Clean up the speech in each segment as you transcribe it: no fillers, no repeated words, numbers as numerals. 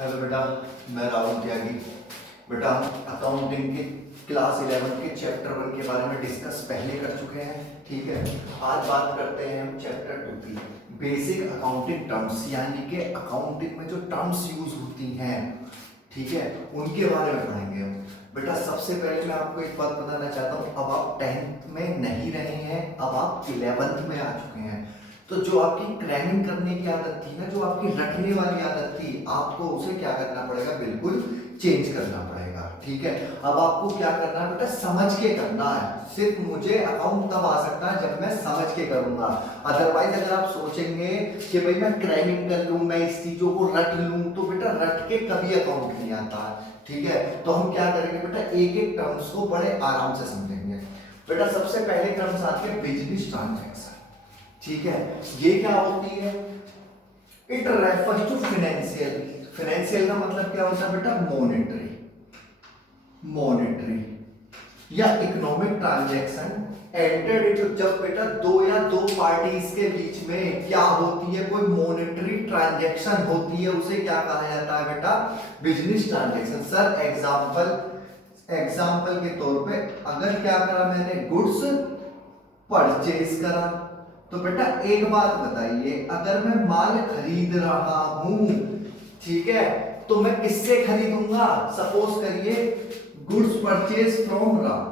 Hello बेटा, मैं राहुल त्यागी। बेटा हम अकाउंटिंग के क्लास 11 के चैप्टर 1 के बारे में डिस्कस पहले कर चुके हैं। ठीक है, आज बात करते हैं हम चैप्टर 2 की बेसिक अकाउंटिंग टर्म्स, यानी कि अकाउंटिंग में जो टर्म्स यूज होती हैं, ठीक है, उनके बारे में पढ़ेंगे हम। बेटा सबसे पहले मैं आपको एक बात बताना चाहता हूँ, अब आप 10th में नहीं रहे हैं, अब आप 11th में आ चुके हैं। तो जो आपकी क्रैमिंग करने की आदत थी ना, जो आपकी रटने वाली आदत थी, आपको उसे क्या करना पड़ेगा, बिल्कुल चेंज करना पड़ेगा। ठीक है, अब आपको क्या करना है बेटा, समझ के करना है। सिर्फ मुझे अकाउंट तब आ सकता है जब मैं समझ के करूंगा। अदरवाइज अगर आप सोचेंगे कि भाई मैं क्रैमिंग कर लूं, मैं इस चीजों को रट लूं, तो बेटा रट के कभी अकाउंट नहीं आता है। ठीक है, तो हम क्या करेंगे बेटा, एक एक टर्म्स को बड़े आराम से समझेंगे। बेटा सबसे पहले टर्म्स आती है बिजनेस ट्रांजैक्शन। ठीक है, ये क्या होती है, it refers to financial. Financial का मतलब क्या होता है बेटा, मॉनेटरी, मॉनेटरी या इकोनॉमिक ट्रांजैक्शन एंटर्ड इनटू, जब बेटा दो या दो पार्टीज के बीच में क्या होती है, कोई मॉनेटरी ट्रांजैक्शन होती है, उसे क्या कहा जाता है बेटा, बिजनेस ट्रांजैक्शन। सर एग्जाम्पल के तौर पे अगर क्या करा मैंने, गुड्स परचेज करा, तो बेटा एक बात बताइए, अगर मैं माल खरीद रहा हूं, ठीक है, तो मैं किससे खरीदूंगा, सपोज करिए गुड्स परचेज फ्रॉम राम,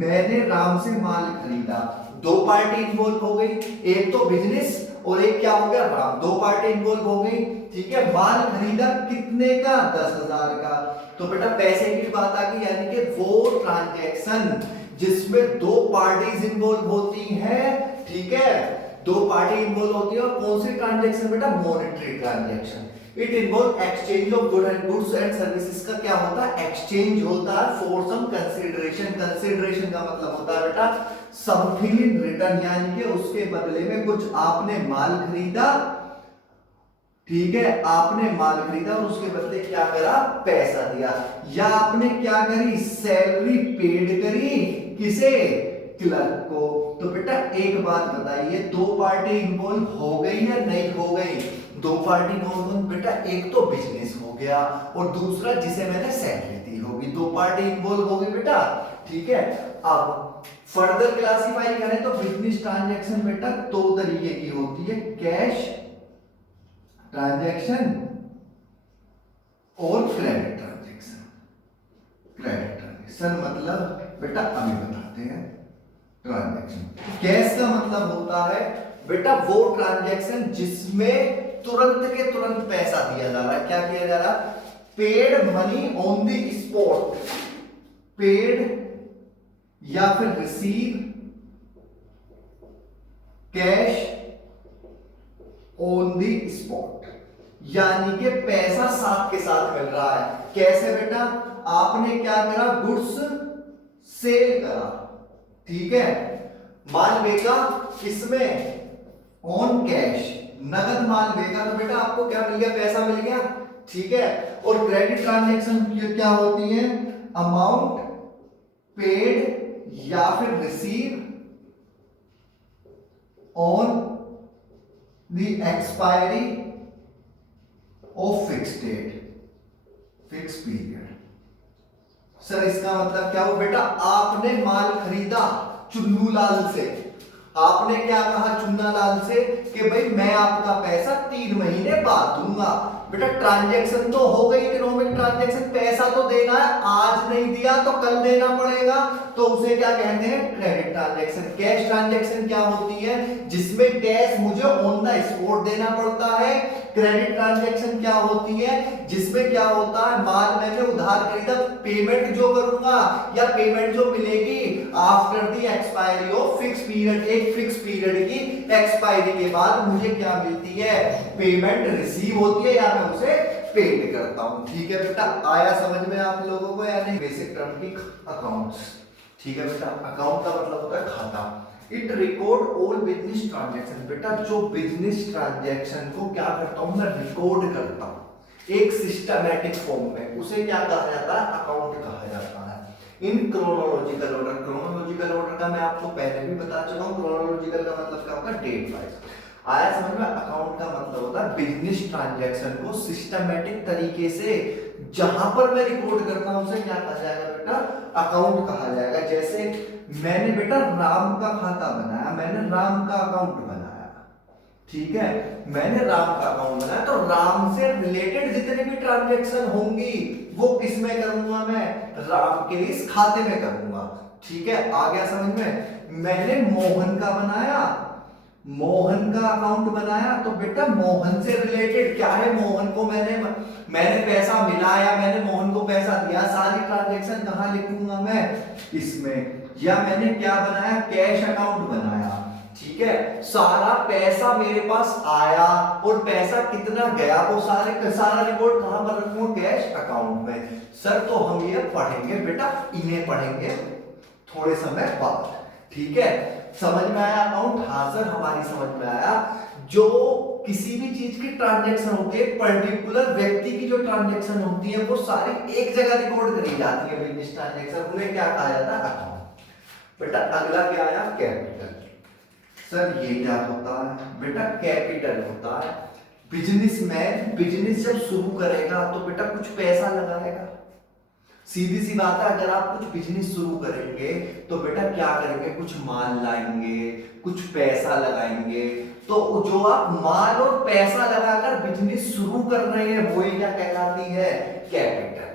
मैंने राम से माल खरीदा। दो पार्टी इन्वॉल्व हो गई, एक तो बिजनेस और एक क्या हो गया, राम, दो पार्टी इन्वॉल्व हो गई। ठीक है, माल खरीदा कितने का, 10,000 का। तो बेटा पैसे की बात आ गई, यानी कि वो ट्रांजैक्शन जिसमें दो पार्टीज इन्वॉल्व होती हैं। ठीक है, दो पार्टी इन्वॉल्व होती है, और कौन सी ट्रांजैक्शन बेटा, monetary transaction. It involve exchange of goods and services का क्या होता है, एक्सचेंज होता है फॉर सम कंसीडरेशन। कंसीडरेशन का मतलब होता है बेटा समथिंग इन रिटर्न, यानी कि उसके बदले में कुछ आपने माल खरीदा। ठीक है, आपने माल खरीदा और उसके बदले क्या करा, पैसा दिया, या आपने क्या करी, सैलरी पेड करी, किसे, क्लर्क को। तो बेटा एक बात बताइए, दो पार्टी इन्वॉल्व हो गई या नहीं हो गई, दो पार्टी इन्वॉल्व बेटा, एक तो बिजनेस हो गया और दूसरा जिसे मैंने सैलरी दी होगी, दो पार्टी इन्वॉल्व हो गई बेटा। ठीक है, अब फर्दर क्लासिफाई करें तो बिजनेस ट्रांजैक्शन बेटा दो तरीके की होती है, कैश ट्रांजैक्शन और क्रेडिट ट्रांजैक्शन। क्रेडिट ट्रांजैक्शन मतलब बेटा अभी बताते हैं। ट्रांजैक्शन कैश का मतलब होता है बेटा वो ट्रांजैक्शन जिसमें तुरंत के तुरंत पैसा दिया जा रहा है। क्या किया जा रहा है, paid money on the spot, paid या फिर receive cash on the spot, यानी कि पैसा साथ के साथ मिल रहा है। कैसे बेटा, आपने क्या करा, गुड्स सेल करा, ठीक है, माल बेचा किसमें, ऑन कैश, नगद माल बेचा, तो बेटा आपको क्या मिल गया, पैसा मिल गया। ठीक है, और क्रेडिट ट्रांजैक्शन क्या होती है, अमाउंट पेड या फिर receive on the expiry of fix date, fix period. Sir इसका मतलब क्या हो बेटा, आपने माल खरीदा चुन्नू लाल से, आपने क्या कहा चुन्ना लाल से कि भाई मैं आपका पैसा 3 महीने बाद दूंगा। बेटा ट्रांजैक्शन तो हो गई, इकोनॉमिक ट्रांजैक्शन, पैसा तो देना है, आज नहीं दिया तो कल देना पड़ेगा, तो उसे क्या कहते हैं, क्रेडिट ट्रांजैक्शन। कैश ट्रांजैक्शन क्या होती है, जिसमें कैश मुझे ऑन द स्पॉट देना पड़ता है। क्रेडिट ट्रांजैक्शन क्या होती है, जिसमें क्या होता है, माल मैंने उधार खरीदा, पेमेंट जो करूंगा या पेमेंट जो मिलेगी after the expiry of fix period, एक फिक्स पीरियड की एक्सपायरी के बाद मुझे क्या मिलती है, पेमेंट रिसीव होती है या मैं उसे पेड करता हूं। ठीक है बेटा, आया समझ में आप लोगों को या नहीं, बेसिक टर्म की अकाउंट्स। ठीक है बेटा, अकाउंट का मतलब होता है खाता। It record all business transaction, बेटा जो बिजनेस ट्रांजैक्शन को क्या करता हूं मैं, रिकॉर्ड करता हूं एक सिस्टमैटिक फॉर्म में, उसे क्या कहा जाता है, अकाउंट कहा जाता है। In chronological order, chronological order का मैं आपको पहले भी बता चुका हूं, क्रोनोलॉजिकल का मतलब क्या होता है, डेट वाइज। आया समझ में? अकाउंट का मतलब होता है बिजनेस ट्रांजैक्शन को सिस्टमेटिक तरीके से जहां पर मैं रिकॉर्ड करता हूं उसे क्या कहा जाएगा बेटा? अकाउंट कहा जाएगा। जैसे मैंने बेटा राम का खाता बनाया, मैंने राम का अकाउंट बनाया, ठीक है, मैंने राम का अकाउंट बनाया, तो राम से रिलेटेड जितने भी ट्रांजैक्शन होंगी वो किस में करूंगा? मैं राम के इस खाते में करूंगा, ठीक है। आ गया समझ में? मैंने मोहन का बनाया, मोहन का अकाउंट बनाया, तो बेटा मोहन से रिलेटेड क्या है? मोहन को मैंने पैसा मिला या मैंने मोहन को पैसा दिया, सारी ट्रांजैक्शन कहां लिखूंगा मैं? इसमें। या मैंने क्या बनाया? कैश अकाउंट बनाया, ठीक है, सारा पैसा मेरे पास आया और पैसा कितना गया वो सारा रिकॉर्ड कहां पर रखूंगा? कैश अकाउंट में। सर तो हम ये पढ़ेंगे बेटा, इन्हें पढ़ेंगे थोड़े समय बाद, ठीक है। समझ में आया अकाउंट? हाँ सर हमारी समझ में आया। जो किसी भी चीज की ट्रांजैक्शन होती है, पर्टिकुलर व्यक्ति की जो ट्रांजैक्शन होती है वो सारी एक जगह रिकॉर्ड करी जाती है, बिजनेस ट्रांजैक्शन, उन्हें क्या कहा जाता है? अकाउंट। बेटा अगला क्या आया? कैपिटल। सर ये क्या होता है? बेटा कैपिटल होता है। बिजनेसमैन बिजनेस जब शुरू करेगा तो बेटा कुछ पैसा लगाएगा, सीधी सी बात है। अगर आप कुछ बिजनेस शुरू करेंगे तो बेटा क्या करेंगे? कुछ माल लाएंगे, कुछ पैसा लगाएंगे, तो जो आप माल और पैसा लगाकर बिजनेस शुरू कर रहे हैं वही क्या कहलाती है? कैपिटल,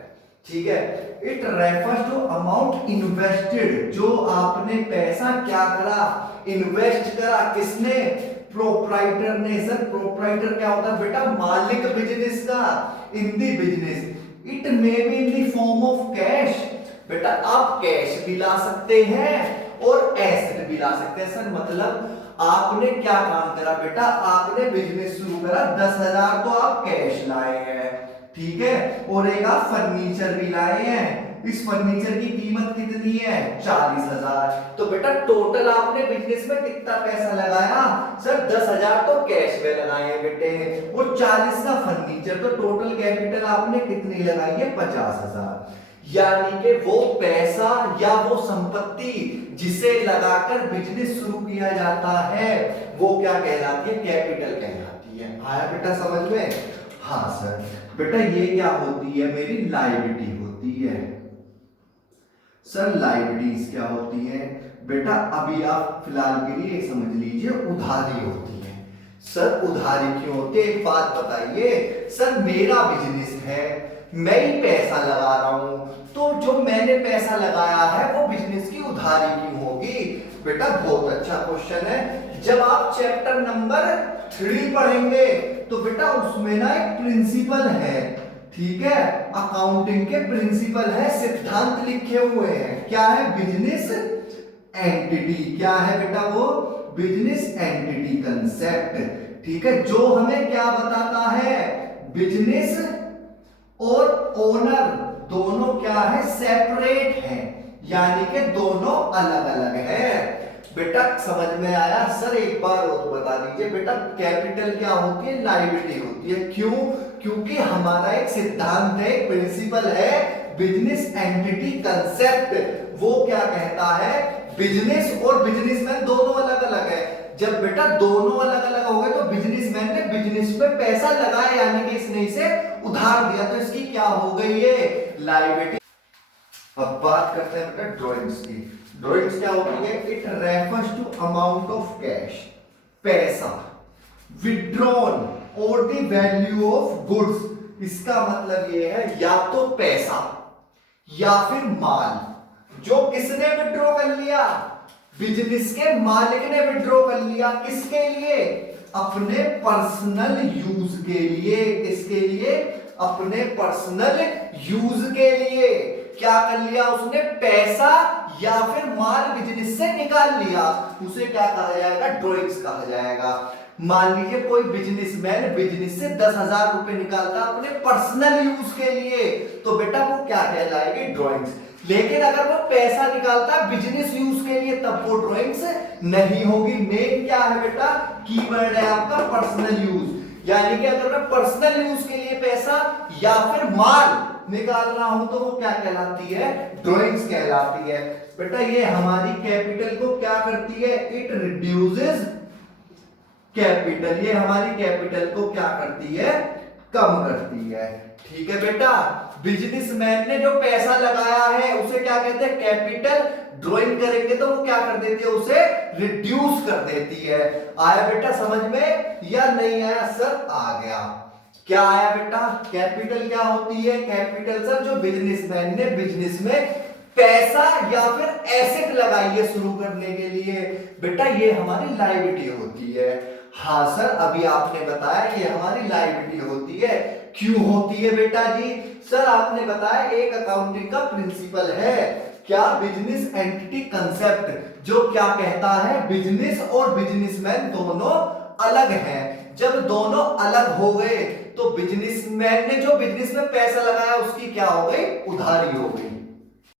ठीक है। It refers to amount invested, जो आपने पैसा क्या करा? इन्वेस्ट करा। किसने? प्रोप्राइटर ने। सर प्रोप्राइटर क्या होता है बेटा? मालिक बिजनेस का, in the business. It may be in the form of cash, बेटा आप कैश भी ला सकते हैं और एसेट भी ला सकते हैं। सर मतलब आपने क्या काम करा बेटा? आपने बिजनेस शुरू करा, 10,000 तो आप कैश लाए हैं, ठीक है, और एक आप फर्नीचर भी लाए हैं। इस फर्नीचर की कीमत कितनी है? 40,000। तो बेटा टोटल आपने बिजनेस में कितना पैसा लगाया? सर 10,000 तो कैश में लगाए बेटे, वो 40 का फर्नीचर, तो टोटल कैपिटल आपने कितनी लगाई है? 50,000। यानी कि वो पैसा या वो संपत्ति जिसे लगाकर बिजनेस शुरू किया जाता है वो क्या कहलाती है? कैपिटल कहलाती है। आया बेटा समझ में? हाँ सर। बेटा ये क्या होती है? मेरी लायबिलिटी होती है। सर लायबिलिटीज क्या होती है? बेटा अभी आप फिलहाल के लिए समझ लीजिए उधारी होती है। सर उधारी क्यों होती है? एक बात बताइए। सर मेरा बिजनेस है, मैं ही पैसा लगा रहा हूं, तो जो मैंने पैसा लगाया है वो बिजनेस की उधारी क्यों होगी? बेटा बहुत अच्छा क्वेश्चन है। जब आप चैप्टर नंबर 3 पढ़ेंगे तो बेटा उसमें ना एक प्रिंसिपल है, ठीक है, अकाउंटिंग के प्रिंसिपल है, सिद्धांत लिखे हुए हैं। क्या है? Business entity. क्या है बेटा वो? बिजनेस एंटिटी कंसेप्ट, ठीक है, जो हमें क्या बताता है? बिजनेस और ओनर दोनों क्या है? सेपरेट हैं, यानी कि दोनों अलग अलग है। बेटा समझ में आया? सर एक बार और बता दीजिए बेटा, कैपिटल क्या होती है? लायबिलिटी होती है। क्यों? क्योंकि हमारा एक सिद्धांत है, एक प्रिंसिपल है, बिजनेस एंटिटी कंसेप्ट। वो क्या कहता है? बिजनेस और बिजनेसमैन दोनों अलग अलग है। जब बेटा दोनों अलग अलग हो गए तो बिजनेसमैन ने बिजनेस पे पैसा लगाया, यानी कि इसने इसे उधार दिया, तो इसकी क्या हो गई? ये लायबिलिटी। अब बात करते हैं बेटा ड्रॉइंग्स की। ड्रॉइंग्स क्या होती है? It refers to amount of cash, पैसा, विड्रॉन और द वैल्यू ऑफ गुड्स। इसका मतलब ये है या तो पैसा या फिर माल, जो किसने विड्रॉ कर लिया? बिजनेस के मालिक ने विड्रॉ कर लिया। किसके लिए? अपने पर्सनल यूज के लिए। किसके लिए? अपने पर्सनल यूज के लिए। क्या कर लिया उसने? पैसा या फिर माल बिजनेस से निकाल लिया, उसे क्या कहा जाएगा? ड्रॉइंग्स कहा जाएगा। मान लीजिए कोई बिजनेसमैन बिजनेस से 10,000 रुपए निकालता अपने पर्सनल यूज के लिए, तो बेटा वो क्या कहलाएगी? ड्रॉइंग्स। लेकिन अगर वो पैसा निकालता बिजनेस यूज के लिए तब वो ड्रॉइंग्स नहीं होगी। मेन क्या है बेटा? कीवर्ड है आपका पर्सनल यूज। यानी कि अगर मैं पर्सनल यूज के लिए पैसा या फिर माल निकाल रहा हूं तो वो क्या कहलाती है? ड्रॉइंग्स कहलाती है। बेटा ये हमारी कैपिटल को क्या करती है? इट रिड्यूसेस कैपिटल, ये हमारी कैपिटल को क्या करती है, कम करती है। ठीक है बेटा, बिजनेसमैन ने जो पैसा लगाया है उसे क्या कहते हैं, कैपिटल। ड्राइंग करेंगे तो वो क्या कर देती है, उसे रिड्यूस कर देती है। आया बेटा समझ में या नहीं आया? सर आ गया। क्या आया बेटा, कैपिटल क्या होती है, कैपिटल सर जो बिजनेसमैन ने बिजनेस में पैसा या फिर एसेट लगाई है शुरू करने के लिए, बेटा ये हमारी लायबिलिटी होती है। हाँ सर, अभी आपने बताया ये हमारी लायबिलिटी होती है। क्यों होती है बेटा जी? सर आपने बताया एक अकाउंटिंग का प्रिंसिपल है क्या, बिजनेस एंटिटी कंसेप्ट, जो क्या कहता है बिजनेस और बिजनेसमैन दोनों अलग हैं। जब दोनों अलग हो गए तो बिजनेसमैन ने जो बिजनेस में पैसा लगाया उसकी क्या हो गई, उधारी हो गई।